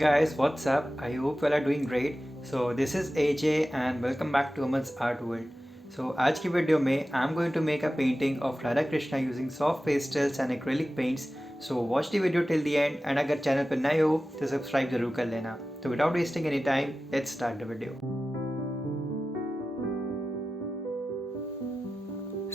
guys, what's up? I hope you all are doing great. So this is AJ and welcome back to Aman's Art World. So आज की video में I'm going to make a painting of Radha Krishna using soft pastels and acrylic paints. So watch the video till the end and अगर channel पर नए हो तो subscribe जरूर कर लेना. So without wasting any time, let's start the video.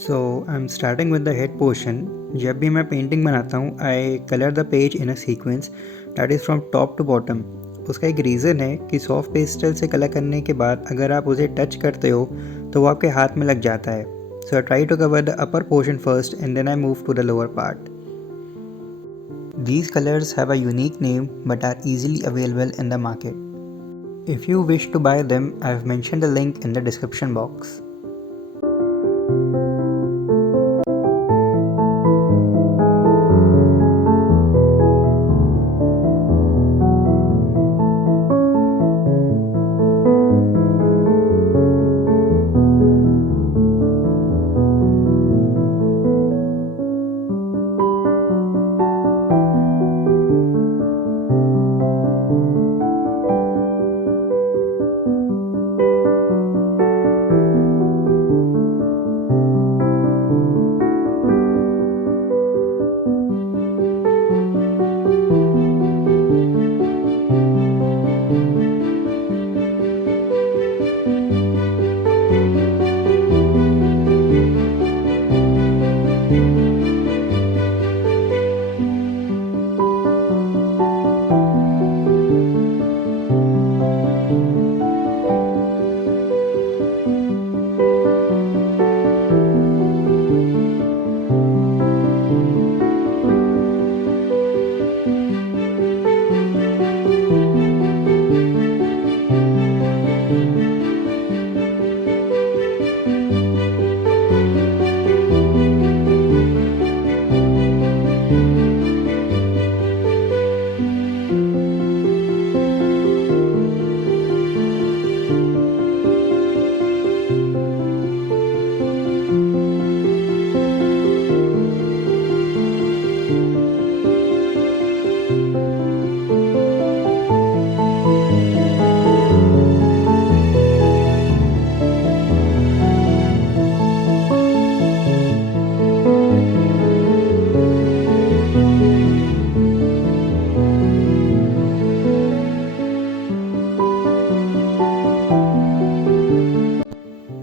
So I'm starting with the head portion. जब भी मैं पेंटिंग बनाता हूँ I color the page in a sequence that is from top to bottom. उसका एक रीज़न है कि soft pastel से कलर करने के बाद अगर आप उसे टच करते हो तो वो आपके हाथ में लग जाता है. So I try to cover the upper portion first and then I move to the lower part. These colors have a unique name but are easily available in the market. If you wish to buy them, I have mentioned the link in the description box.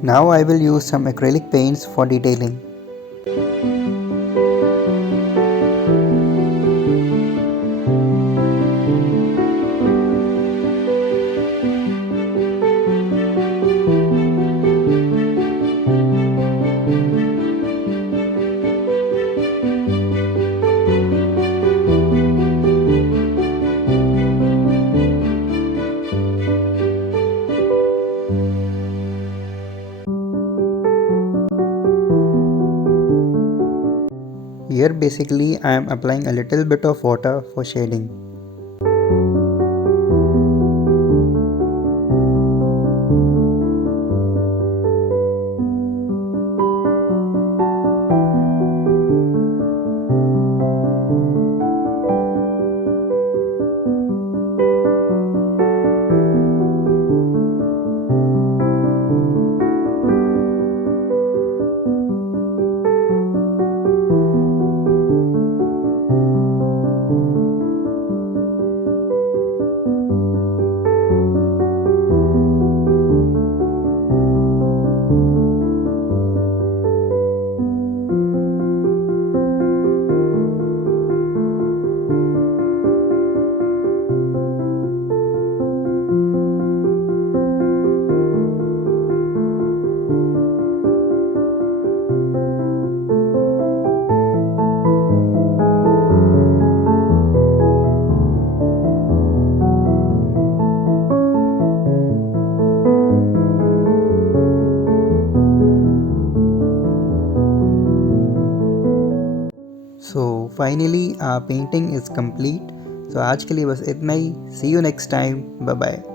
Now I will use some acrylic paints for detailing. Here basically I am applying a little bit of water for shading. So finally our painting is complete. So आज के लिए बस इतना ही. See you next time. Bye bye.